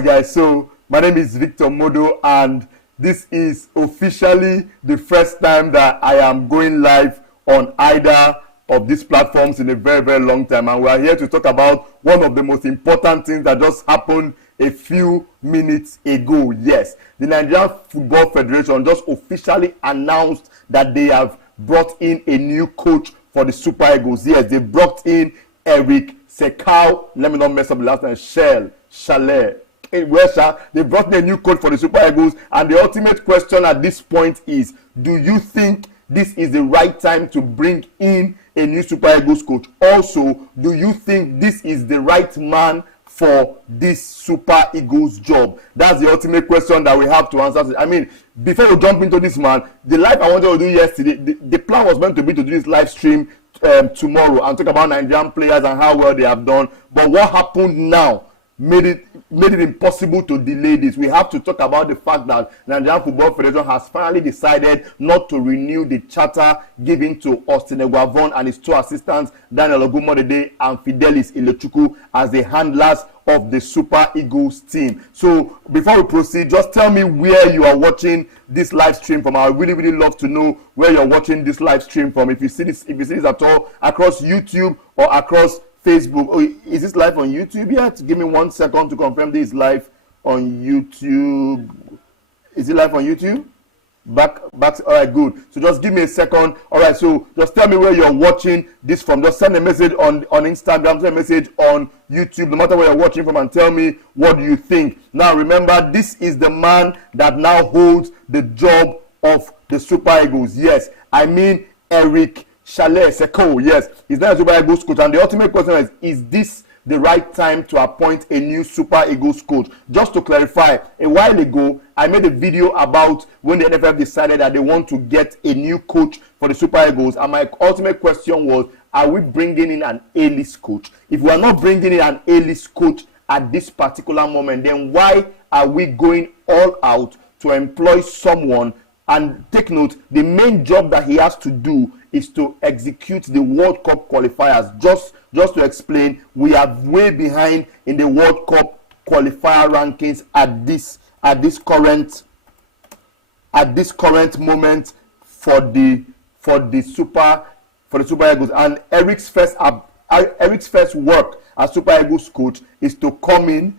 Yes, guys. So my name is Victor Modo, and this is officially the first time that I am going live on either of these platforms in a very, very long time. And we are here to talk about one of the most important things that just happened a few minutes ago. Yes, the Nigerian Football Federation just officially announced that they have brought in a new coach for the Super Eagles. Yes, they brought in Sekou. Let me not mess up the last name. Chelle. They brought in a new coach for the Super Eagles, and the ultimate question at this point is, do you think this is the right time to bring in a new Super Eagles coach? Also, do you think this is the right man for this Super Eagles job? That's the ultimate question that we have to answer. I mean, before we jump into this, man, the live I wanted to do yesterday, the plan was meant to be to do this live stream tomorrow and talk about Nigerian players and how well they have done. But what happened now made it impossible to delay this. We have to talk about the fact that Nigerian Football Federation has finally decided not to renew the charter given to Austin Eguavon and his two assistants, Daniel Ogumodede and Fidelis Ilechukwu, as the handlers of the Super Eagles team. So before we proceed, just tell me where you are watching this live stream from. I would really, really love to know where you're watching this live stream from. If you see this at all across YouTube or across Facebook. Oh, is this live on YouTube yet? Give me 1 second to confirm this is live on YouTube. Is it live on YouTube? Back. All right, good. So just give me a second. All right, so just tell me where you're watching this from. Just send a message on Instagram, send a message on YouTube, no matter where you're watching from, and tell me what you think. Now, remember, this is the man that now holds the job of the Super Eagles. Yes, I mean Sekou, yes, he's not a Super Eagles coach, and the ultimate question is this the right time to appoint a new Super Eagles coach? Just to clarify, a while ago, I made a video about when the NFF decided that they want to get a new coach for the Super Eagles, and my ultimate question was, are we bringing in an A-list coach? If we are not bringing in an A-list coach at this particular moment, then why are we going all out to employ someone? And take note, the main job that he has to do is to execute the World Cup qualifiers. Just to explain, we are way behind in the World Cup qualifier rankings at this current moment for the Super Eagles. And Eric's first work as Super Eagles coach is to come in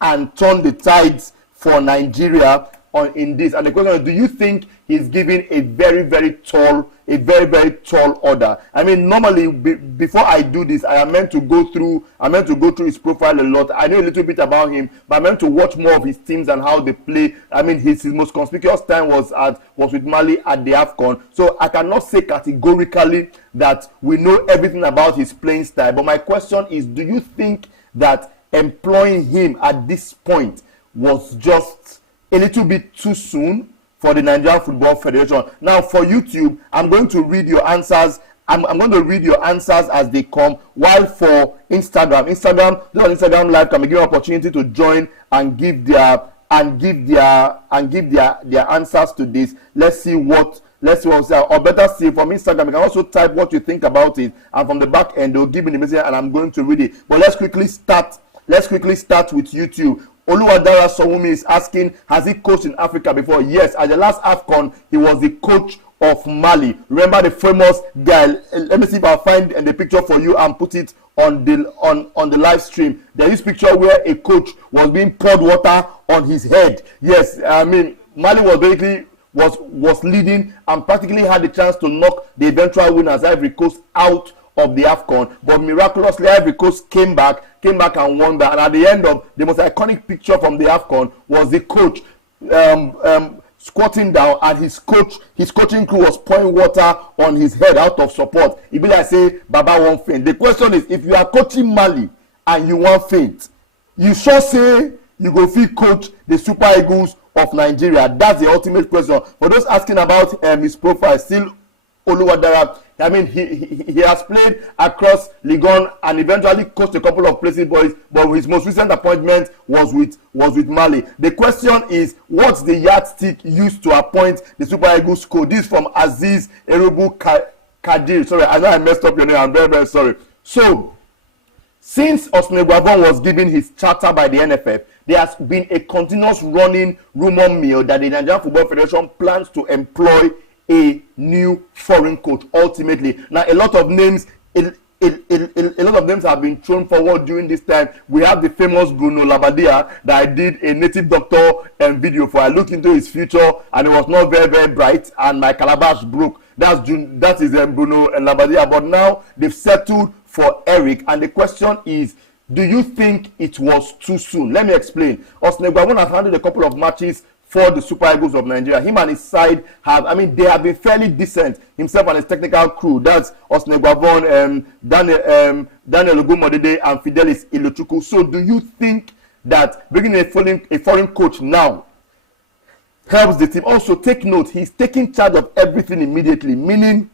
and turn the tides for Nigeria in this. And the question is, do you think he's giving a very, very tall order? I mean, normally before I do this, I am meant to go through his profile a lot. I know a little bit about him, but I'm meant to watch more of his teams and how they play. I mean, his most conspicuous time was with Mali at the AFCON. So I cannot say categorically that we know everything about his playing style. But my question is, do you think that employing him at this point was just a little bit too soon for the Nigerian Football Federation? Now, for YouTube, I'm going to read your answers. I'm going to read your answers as they come. While for Instagram, those on Instagram Live can be given an opportunity to join and give their answers to this. Let's see what's there. Or better still, from Instagram, you can also type what you think about it, and from the back end, they'll give me the message, and I'm going to read it. But let's quickly start with YouTube. Oluwadara Sowumi is asking, has he coached in Africa before? Yes, at the last AFCON, he was the coach of Mali. Remember the famous guy? Let me see if I'll find the picture for you and put it on the live stream. There is picture where a coach was being poured water on his head. Yes, I mean, Mali was basically was leading and practically had the chance to knock the eventual winners, Ivory Coast, out of the AFCON, but miraculously Ivory Coast came back and won that. And at the end of the most iconic picture from the AFCON was the coach squatting down, and his coaching crew was pouring water on his head out of support. It be like say Baba won't faint. The question is, if you are coaching Mali and you won't faint, you sure say you go fit coach the Super Eagles of Nigeria? That's the ultimate question. For those asking about his profile, still Oluwadara, I mean, he has played across Ligue 1 and eventually coached a couple of places, but his most recent appointment was with Mali. The question is, what's the yardstick used to appoint the Super Eagles coach? This is from Aziz Erubu Kadir. Sorry, I know I messed up your name. I'm very, very sorry. So, since Austin Eguavon was given his charter by the NFF, there has been a continuous running rumor mill that the Nigerian Football Federation plans to employ a new foreign coach ultimately. Now, a lot of names have been thrown forward during this time. We have the famous Bruno Labbadia that I did a native doctor video for. I looked into his future and it was not very, very bright, and my calabash broke. That is Bruno Labbadia. But now they've settled for Eric, and the question is, do you think it was too soon? Let me explain. Osneguavon has handled a couple of matches for the Super Eagles of Nigeria. Him and his side they have been fairly decent, himself and his technical crew. That's Osneguavon, Daniel Ogumodede, and Fidelis Ilochukwu. So do you think that bringing a foreign coach now helps the team? Also, take note, he's taking charge of everything immediately, meaning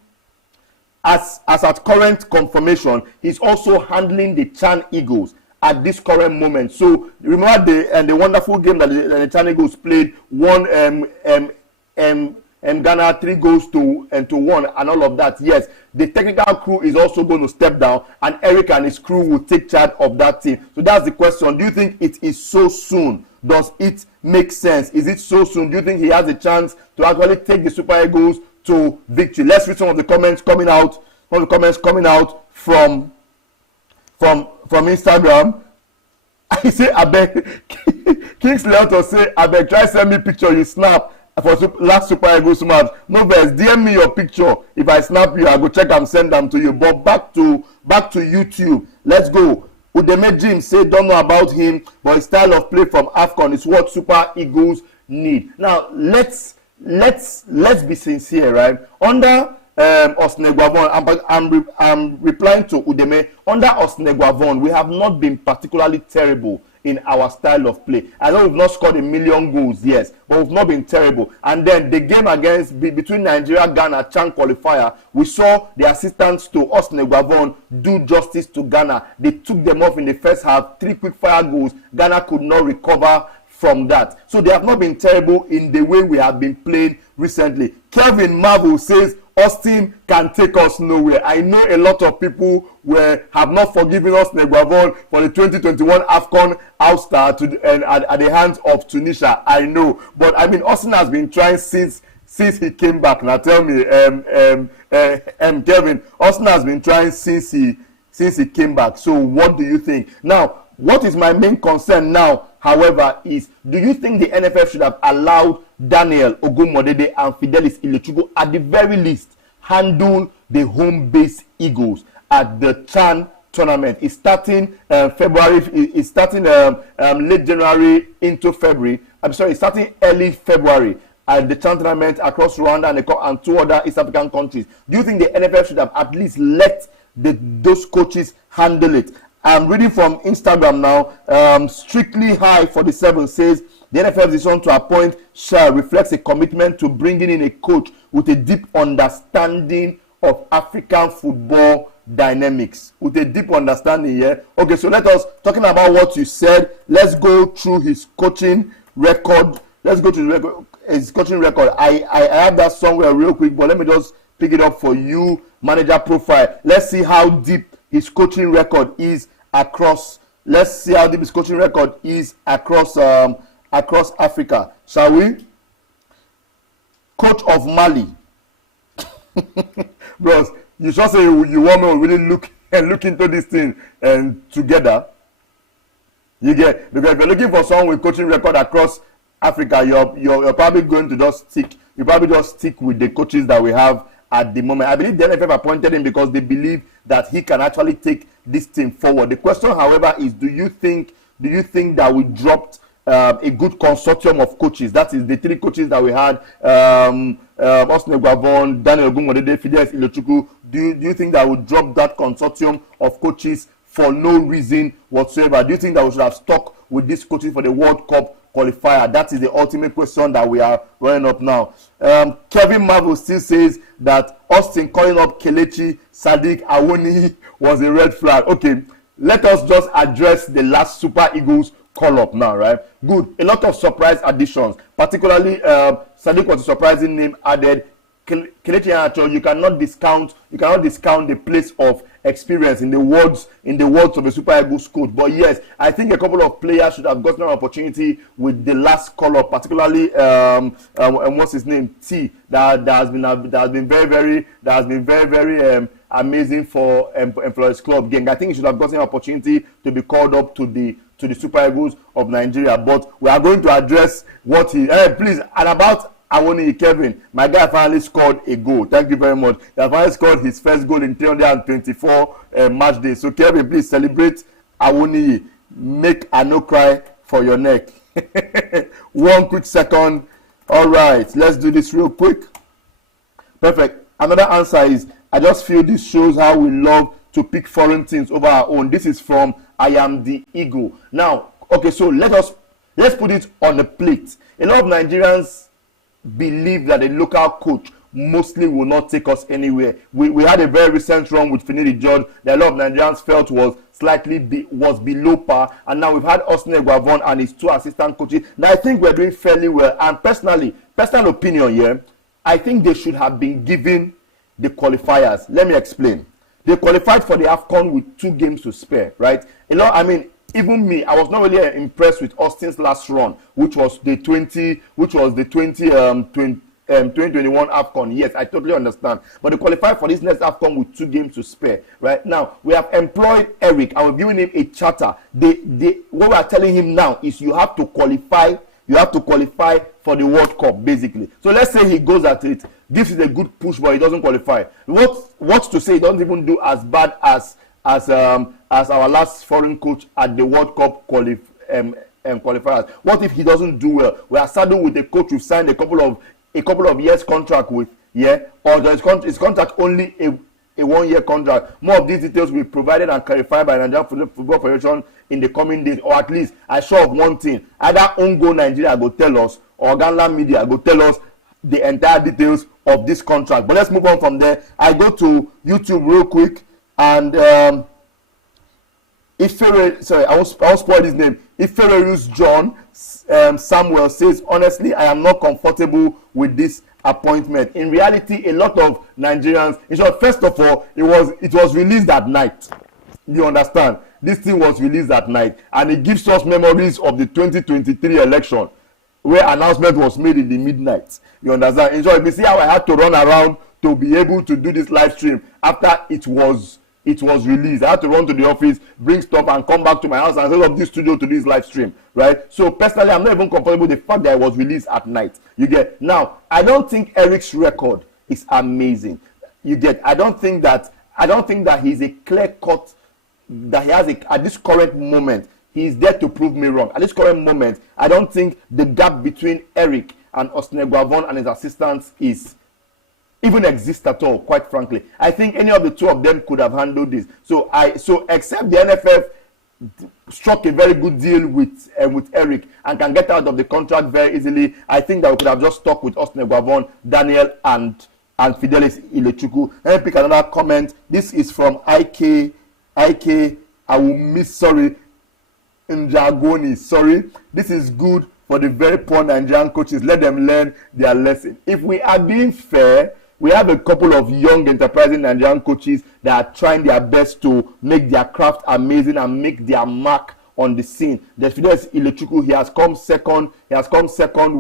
as at current confirmation, he's also handling the Chan Eagles at this current moment. So remember the wonderful game that the Chan Eagles played, won Ghana 3 goals to 1 and all of that. Yes, the technical crew is also going to step down, and Eric and his crew will take charge of that team. So that's the question. Do you think it is so soon? Does it make sense? Is it so soon? Do you think he has a chance to actually take the Super Eagles to victory? Let's read some of the comments coming out. From Instagram. I say, Abeg, Kingsley Auto say, Abeg, try send me picture you snap for last Super Eagles match. No verse, DM me your picture. If I snap you, I go check and send them to you. But back to YouTube. Let's go. Udeme Jim say, don't know about him, but his style of play from AFCON is what Super Eagles need. Now, let's be sincere, right? Under Osneguavon, I'm replying to Udeme. Under Osneguavon, we have not been particularly terrible in our style of play. I know we've not scored 1 million goals, yes, but we've not been terrible. And then the game between Nigeria, Ghana, Chan qualifier, we saw the assistants to Osneguavon do justice to Ghana. They took them off in the first half, 3 quick fire goals. Ghana could not recover from that. So they have not been terrible in the way we have been playing recently. Kevin Marvel says, Austin can take us nowhere. I know a lot of people have not forgiven us Negravon for the 2021 AFCON outstar at the hands of Tunisia. I know, but I mean, Austin has been trying since he came back. Now tell me, Kevin, Austin has been trying since he came back. So what do you think? Now, what is my main concern now, however, is do you think the NFF should have allowed Daniel Ogumodede and Fidelis Ilochukwu at the very least handle the home-based Eagles at the Chan tournament? It's starting February. It's starting late January into February. It's starting early February at the Chan tournament across Rwanda and 2 other East African countries. Do you think the NFF should have at least let those coaches handle it? I'm reading from Instagram now. Strictly High 47 says the NFF's decision to appoint Chelle reflects a commitment to bringing in a coach with a deep understanding of African football dynamics. With a deep understanding, yeah. Okay, so talking about what you said, let's go through his coaching record. Let's go to his coaching record. I have that somewhere real quick, but let me just pick it up for you. Manager profile. Let's see how deep his coaching record is across. Let's see how deep his coaching record is across Africa. Shall we? Coach of Mali. Bros, you just say you want me to really look into this thing and together. You get, because if you're looking for someone with coaching record across Africa, you're probably going to just stick with the coaches that we have at the moment. I believe the NFF appointed him because they believe that he can actually take this team forward. The question, however, is do you think that we dropped a good consortium of coaches? That is the 3 coaches that we had, Austin Egwavon, Daniel Ogumodede, Fidelis Ilochukwu. Do you think that we dropped that consortium of coaches for no reason whatsoever? Do you think that we should have stuck with these coaches for the World Cup qualifier? That is the ultimate question that we are running up now. Kevin Marvel still says that Austin calling up Kelechi Sadiq Awoni was a red flag. Okay, let us just address the last Super Eagles call up now, right? Good. A lot of surprise additions, particularly Sadiq was a surprising name added. Kelechi Iheanacho, you cannot discount the place of experience in the words of a Super Eagles coach. But yes, I think a couple of players should have gotten an opportunity with the last call up, particularly what's his name, T. That has been very amazing for his club. Gang, I think he should have gotten an opportunity to be called up to the Super Eagles of Nigeria. But we are going to address what he please, and about Awoniyi Kevin, my guy finally scored a goal. Thank you very much. He finally scored his first goal in 324 match days. So Kevin, please celebrate Awoniyi. Make a no cry for your neck. 1 quick second. All right, let's do this real quick. Perfect. Another answer is, I just feel this shows how we love to pick foreign teams over our own. This is from I Am the Eagle. Now, okay, so let's put it on the plate. A lot of Nigerians believe that a local coach mostly will not take us anywhere. We had a very recent run with Finidi George that a lot of Nigerians felt was was below par, and now we've had Osine Guavon and his 2 assistant coaches. Now I think we're doing fairly well, and personal opinion here, I think they should have been given the qualifiers. Let me explain. They qualified for the AFCON with 2 games to spare, right? Even me, I was not really impressed with Austin's last run, which was the 2021 AFCON. Yes, I totally understand. But they qualified for this next AFCON with 2 games to spare. Right now, we have employed Eric and we're giving him a charter. What we are telling him now is you have to qualify. You have to qualify for the World Cup, basically. So let's say he goes at it, gives it a good push, but he doesn't qualify. What's to say he doesn't even do as bad as our last foreign coach at the World Cup qualifiers? What if he doesn't do well? We are saddled with a coach we've signed a couple of years contract with, or his contract only a 1-year contract. More of these details will be provided and clarified by Nigerian Football Federation in the coming days, or at least I sure of one thing: either Ongo Nigeria go tell us, or Ghana Media go tell us the entire details of this contract. But let's move on from there. I go to YouTube real quick, and I won't spoil his name. Ifererus John Samuel says, honestly, I am not comfortable with this appointment. In reality, a lot of Nigerians, first of all, it was released at night. You understand? This thing was released at night, and it gives us memories of the 2023 election, where announcement was made in the midnight. You understand? You see how I had to run around to be able to do this live stream after it was released. I had to run to the office, bring stuff, and come back to my house and set up this studio to do this live stream, right? So personally, I'm not even comfortable with the fact that it was released at night. You get? Now, I don't think Eric's record is amazing. You get? I don't think that he's a clear cut, that he has at this current moment, he's there to prove me wrong. At this current moment, I don't think the gap between Eric and Osine Guavon and his assistants even exists at all, quite frankly. I think any of the 2 of them could have handled this. So except the NFF struck a very good deal with Eric and can get out of the contract very easily, I think that we could have just stuck with Osine Guavon, Daniel, and Fidelis Ilechukwu. Let me pick another comment. This is from IK. I will miss, Njagoni. Sorry. This is good for the very poor Nigerian coaches. Let them learn their lesson. If we are being fair, we have a couple of young, enterprising Nigerian coaches that are trying their best to make their craft amazing and make their mark on the scene. There's Fidelis Ilechukwu. He has come second. He has come second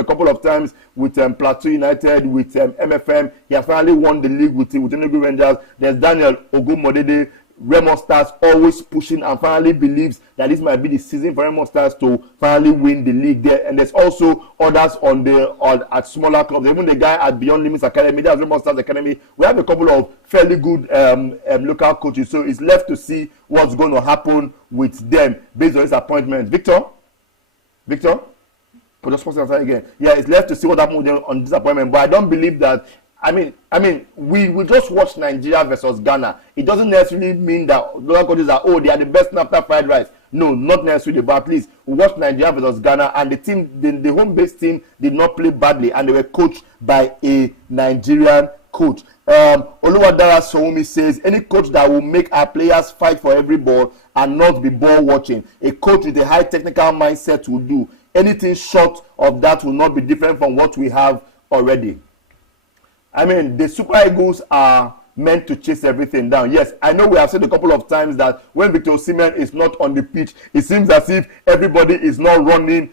a couple of times with Plateau United, with MFM. He has finally won the league with Enugu Rangers. There's Daniel Ogumodede. Remo Stars always pushing and finally believes that this might be the season for Remo Stars to finally win the league there. And there's also others at smaller clubs. Even the guy at Beyond Limits Academy, there's Remo Stars Academy. We have a couple of fairly good local coaches. So it's left to see what's going to happen with them based on his appointment. Victor? Put the sports answer again. Yeah, it's left to see what happens with them on this appointment. But I don't believe that. We just watch Nigeria versus Ghana. It doesn't necessarily mean that local coaches are they are the best after fried rice. No, not necessarily. But at least we watched Nigeria versus Ghana, and the home-based team did not play badly, and they were coached by a Nigerian coach. Oluwadara Soumi says, any coach that will make our players fight for every ball and not be ball watching, a coach with a high technical mindset will do. Anything short of that will not be different from what we have already. I mean, the Super Eagles are meant to chase everything down. Yes, I know we have said a couple of times that when Victor Osimhen is not on the pitch, it seems as if everybody is not running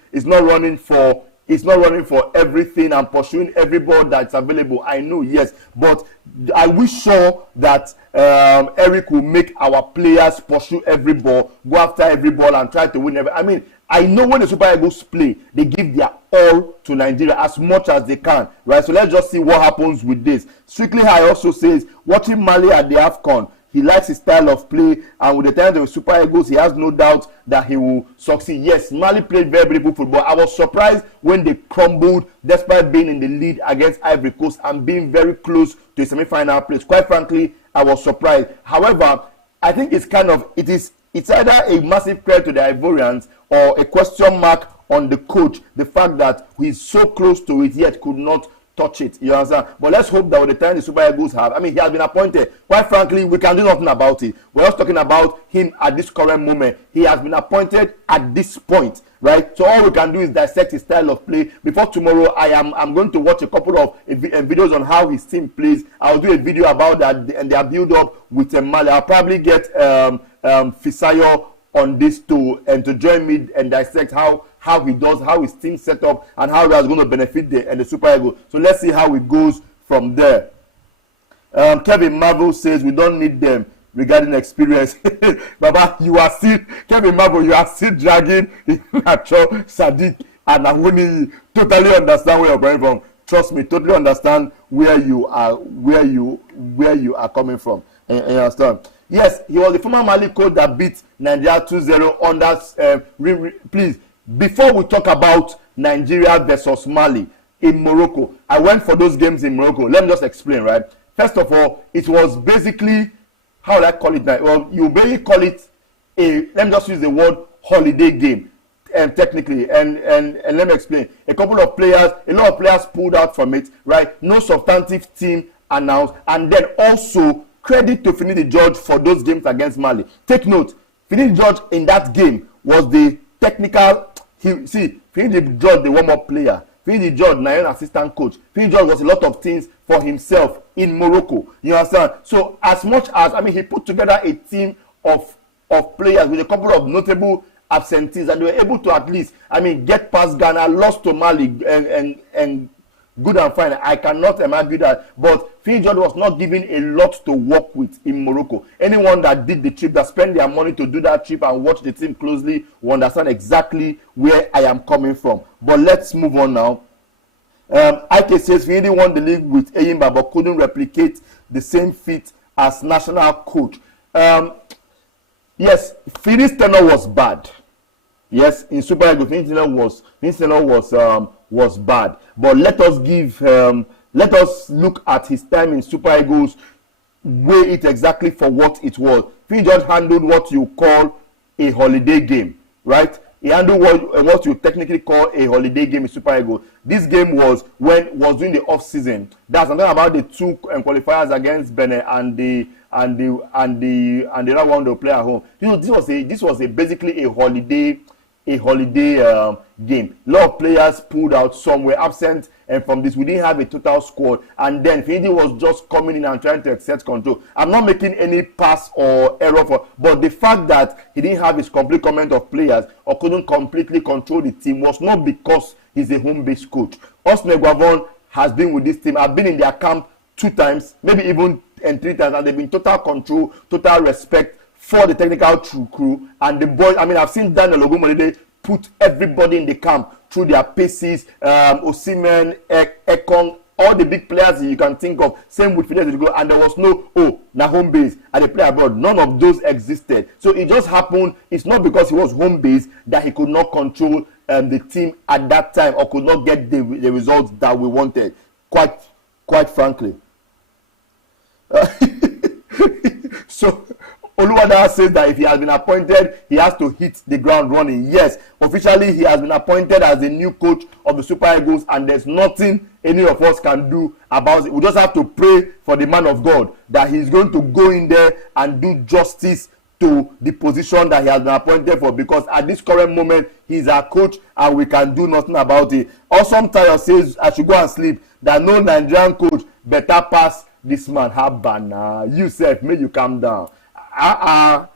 for everything and pursuing every ball that's available. I know, yes, but I wish sure that Eric will make our players pursue every ball, go after every ball, and try to win every. I mean, I know when the Super Eagles play, they give their all to Nigeria as much as they can, right? So let's just see what happens with this. Strictly High also says, watching Mali at the AFCON, he likes his style of play, and with the talent of the Super Eagles, he has no doubt that he will succeed. Yes, Mali played very beautiful football. I was surprised when they crumbled despite being in the lead against Ivory Coast and being very close to a semi-final place. Quite frankly, I was surprised. However, I think it's either a massive credit to the Ivorians or a question mark on the coach, the fact that he's so close to it yet could not touch it. You understand? But let's hope that with the time the Super Eagles have, I mean, he has been appointed. Quite frankly, we can do nothing about it. We're just talking about him at this current moment. He has been appointed at this point, right? So all we can do is dissect his style of play. Before tomorrow, I'm going to watch a couple of videos on how his team plays. I'll do a video about that and their build-up with Mali. I'll probably get Fisayo on this too, and to join me and dissect how he does, how his team set up, and how that's going to benefit the Super Eagles. So let's see how it goes from there. Kevin Marvel says we don't need them regarding experience. Baba, Kevin Marvel, you are still dragging Nacho, Sadiq, and Awuni. Totally understand where you're going from. Trust me, totally understand where you are coming from. You understand? Yes, he was the former Mali coach that beat Nigeria 2-0 under. Please, before we talk about Nigeria versus Mali in Morocco, I went for those games in Morocco. Let me just explain, right? First of all, it was basically, how would I call it now? Well, you basically call it let me just use the word holiday game, technically. And let me explain. A lot of players pulled out from it, right? No substantive team announced, and then also credit to Finidi George for those games against Mali. Take note, Finidi George in that game was the technical. Finidi George, the warm-up player. Finidi George, Nigerian assistant coach. Finidi George was a lot of things for himself in Morocco. You understand? So as much as, I mean, he put together a team of players with a couple of notable absentees, and they were able to at least, I mean, get past Ghana, lost to Mali, and good and fine. I cannot argue that. But Finidi George was not given a lot to work with in Morocco. Anyone that did the trip, that spent their money to do that trip and watch the team closely, will understand exactly where I am coming from. But let's move on now. Ike says Finidi won the league with Eyimba but couldn't replicate the same feat as national coach. Yes, Finidi's tenure was bad. Yes, in Super Eagles, Finidi's tenure was bad. But let us look at his time in Super Eagles, weigh it exactly for what it was. Finidi just handled what you call a holiday game, right? He handled what you technically call a holiday game in Super Eagles. This game was during the off season. That's something about the two qualifiers against Benin and the other one they play at home. This was basically a holiday game. A lot of players pulled out, some were absent, and from this we didn't have a total squad. And then Finidi was just coming in and trying to exert control. I'm not making any pass or error but the fact that he didn't have his complete complement of players or couldn't completely control the team was not because he's a home-based coach. Osne Guavon has been with this team. I've been in their camp 2 times, maybe even 3 times, and they've been total control, total respect for the technical crew. And the boys, I mean, I've seen Daniel Ogumolide put everybody in the camp through their paces, Osimhen, Ekong, all the big players you can think of. Same with Fidel Zigo, and there was no, na home base and they play abroad. None of those existed. So it just happened. It's not because he was home base that he could not control the team at that time or could not get the results that we wanted. Quite frankly. So Oluwada says that if he has been appointed, he has to hit the ground running. Yes, officially he has been appointed as the new coach of the Super Eagles, and there's nothing any of us can do about it. We just have to pray for the man of God that he's going to go in there and do justice to the position that he has been appointed for, because at this current moment he's our coach and we can do nothing about it. Awesome Tayo says I should go and sleep. that no Nigerian coach better pass this man. Habana, you self, may you calm down. I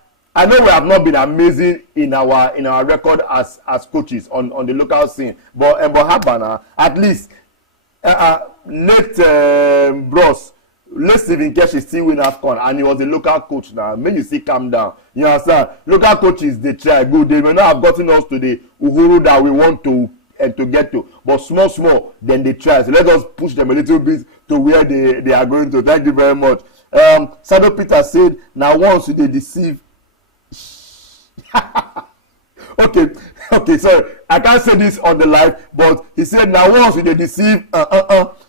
know we have not been amazing in our record as coaches on the local scene, but Habana, at least late bros. Let's Stephen Kesh is still win AFCON and he was a local coach now. May you see calm down. You understand? Local coaches they try good. They may not have gotten us to the Uhuru that we want to get to. But small, then they try. So let us push them a little bit to where they are going to. Thank you very much. Sado Peter said, now once they deceive. Okay, sorry. I can't say this on the live, but he said now once they deceive,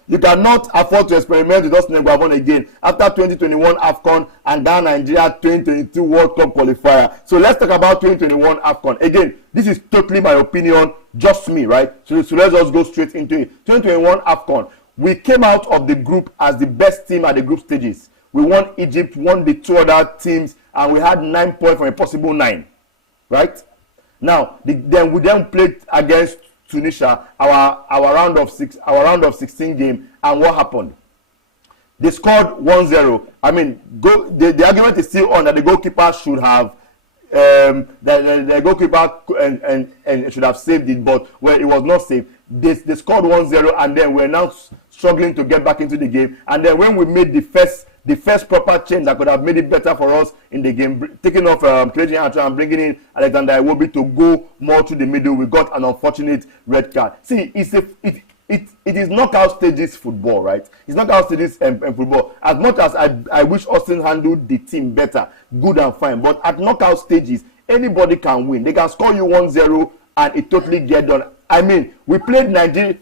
you cannot afford to experiment with us Negwavon again after 2021 AFCON and Ghana Nigeria 2022 World Cup qualifier. So let's talk about 2021 AFCON. Again, this is totally my opinion, just me, right? So let's just go straight into it. 2021 AFCON. We came out of the group as the best team at the group stages. We won Egypt, won the two other teams, and we had 9 points from a possible 9, right? Now, then we played against Tunisia, our round of 16 game, and what happened? They scored 1-0. I mean, the argument is still on that the goalkeeper should have the goalkeeper and should have saved it, but well, it was not saved. They scored 1-0, and then we're now struggling to get back into the game. And then when we made the first proper change that could have made it better for us in the game, taking off Trajan Archer and bringing in Alexander Iwobi to go more to the middle, we got an unfortunate red card. See, it is knockout stages football, right? It's knockout stages football. As much as I wish Austin handled the team better, good and fine, but at knockout stages, anybody can win. They can score you 1-0 and it totally get done. I mean, we played Nigeria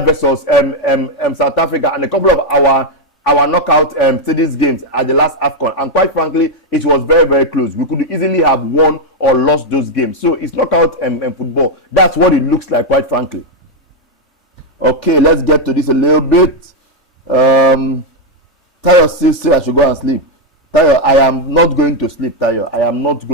versus South Africa and a couple of our knockout stages games at the last AFCON, and quite frankly, it was very, very close. We could easily have won or lost those games. So it's knockout football. That's what it looks like, quite frankly. Okay, let's get to this a little bit. Tayo still say I should go and sleep. Tayo, I am not going to sleep, Tayo. I'm not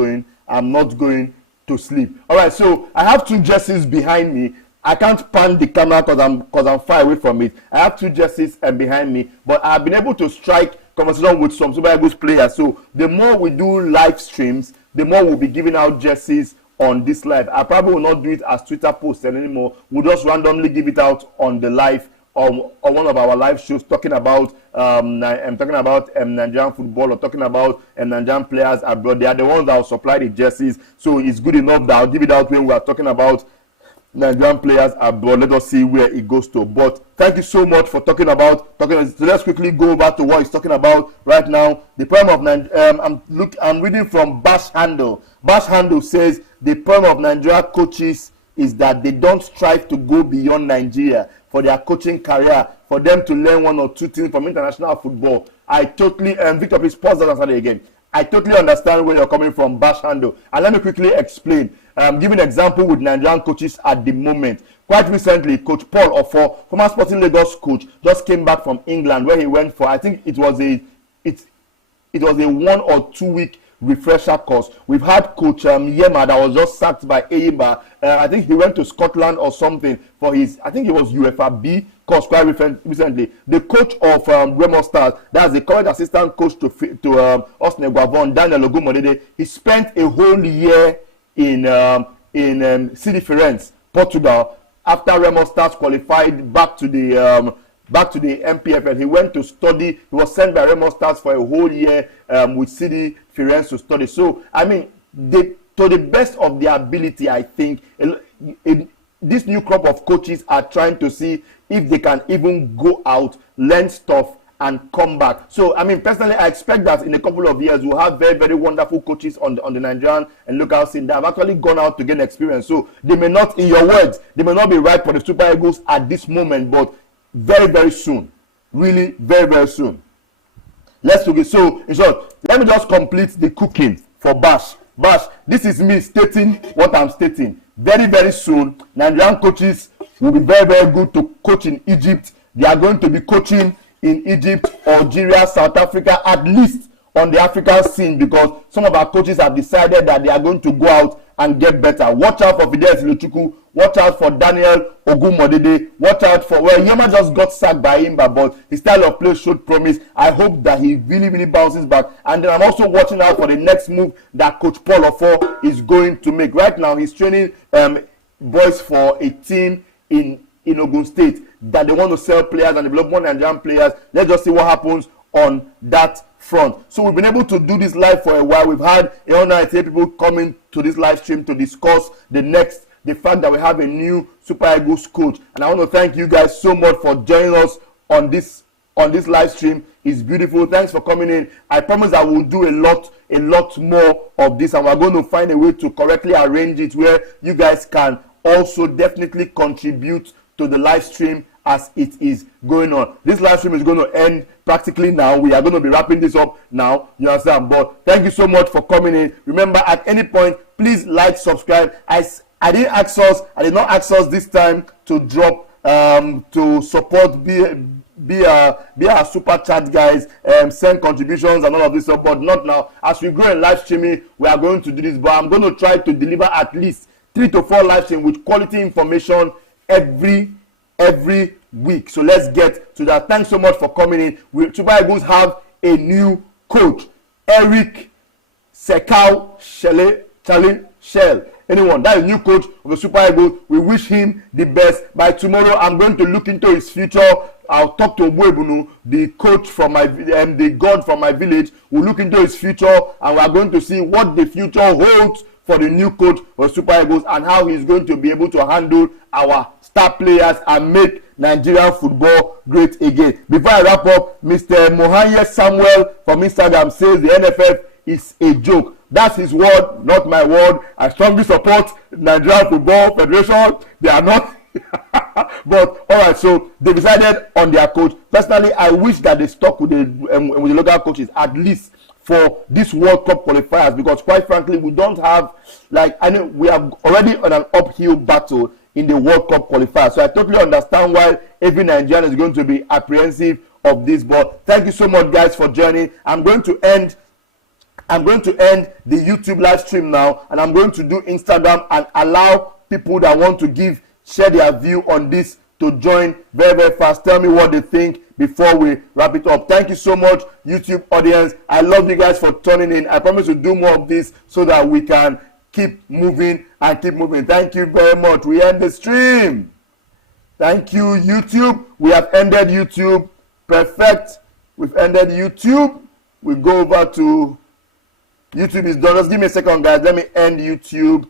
going to sleep. All right, so I have two jerseys behind me. I can't pan the camera because I'm far away from it. I have two jerseys behind me, but I've been able to strike conversation with some Super Eagles players. So the more we do live streams, the more we'll be giving out jerseys on this live. I probably will not do it as Twitter posts anymore. We'll just randomly give it out on the live on one of our live shows, talking about Nigerian football or talking about Nigerian players abroad. They are the ones that will supply the jerseys, so it's good enough that I'll give it out when we are talking about Nigerian players abroad. Let us see where it goes to. But thank you so much for talking. So let's quickly go over to what he's talking about right now. The problem of I'm reading from Bash Handle. Bash Handle says the problem of Nigeria coaches is that they don't strive to go beyond Nigeria for their coaching career, for them to learn one or two things from international football. I totally Victor, please pause that and start it again. I totally understand where you're coming from, Bash Handle. And let me quickly explain. Give an example with Nigerian coaches at the moment. Quite recently, Coach Paul Ofo, former Sporting Lagos coach, just came back from England where he went for, I think it was a 1 or 2 week refresher course. We've had Coach Yema that was just sacked by Eyimba. I think he went to Scotland or something for his, I think it was UEFA B course quite recently. The coach of Remo Stars, that's the current assistant coach to Austin Guavon, Daniel Ogumodede. He spent a whole year in City Firenze, Portugal. After Remo Stars qualified back to the MPFL, he went to study. He was sent by Remo Stars for a whole year with City Firenze to study. So, I mean, to the best of their ability, I think this new crop of coaches are trying to see if they can even go out, learn stuff, and come back. So, I mean, personally, I expect that in a couple of years, we'll have very, very wonderful coaches on the Nigerian and local scene that have actually gone out to gain experience. So, they may not, in your words, they may not be right for the Super Eagles at this moment, but very, very soon. Really, very, very soon. Let's begin. So, in short, let me just complete the cooking for Bash. Bash, this is me stating what I'm stating. Very, very soon, Nigerian coaches will be very, very good to coach in Egypt. They are going to be coaching in Egypt, Algeria, South Africa, at least on the African scene, because some of our coaches have decided that they are going to go out and get better. Watch out for Fidelis Ilochukwu. Watch out for Daniel Ogunmodede. Watch out for, well, Yema just got sacked by Imba, but his style of play showed promise. I hope that he really bounces back. And then I'm also watching out for the next move that Coach Paul Ofo is going to make. Right now, he's training boys for a team in Ogun State that they want to sell players and develop more Nigerian players. Let's just see what happens on that front. So we've been able to do this live for a while. We've had 198 people coming to this live stream to discuss the fact that we have a new Super Eagles coach. And I want to thank you guys so much for joining us on this live stream. It's beautiful. Thanks for coming in. I promise I will do a lot more of this, and we're going to find a way to correctly arrange it where you guys can also definitely contribute to the live stream as it is going on. This live stream is going to end practically now. We are going to be wrapping this up now. You understand? But thank you so much for coming in. Remember, at any point, please like, subscribe. I did not ask us this time to drop to support be our super chat guys, send contributions and all of this stuff, but not now. As we grow in live streaming, we are going to do this, but I'm going to try to deliver at least 3 to 4 live streams with quality information every week. So let's get to that. Thanks so much for coming in. Super Eagles have a new coach, Eric Sekou Chelle. Anyone, that is new coach of the Super Eagles. We wish him the best. By tomorrow, I'm going to look into his future. I'll talk to Obuebunu, the coach from the god from my village. We'll look into his future, and we are going to see what the future holds for the new coach of Super Eagles and how he's going to be able to handle our star players and make Nigerian football great again. Before I wrap up, Mr. Mohanye Samuel from Instagram says the NFF is a joke. That's his word, not my word. I strongly support Nigerian Football Federation. They are not. But all right, so they decided on their coach. Personally, I wish that they stuck with the local coaches at least for this World Cup qualifiers, because quite frankly, we don't have, like, I know we are already on an uphill battle in the World Cup qualifiers. So I totally understand why every Nigerian is going to be apprehensive of this. But thank you so much, guys, for joining. I'm going to end the YouTube live stream now, and I'm going to do Instagram and allow people that want to share their view on this to join very fast. Tell me what they think before we wrap it up. Thank you so much, YouTube audience. I love you guys for tuning in. I promise to do more of this so that we can keep moving. Thank you very much. We end the stream. Thank you, YouTube. We have ended YouTube. Perfect. We've ended YouTube. We go over to YouTube is done. Just give me a second, guys. Let me end YouTube.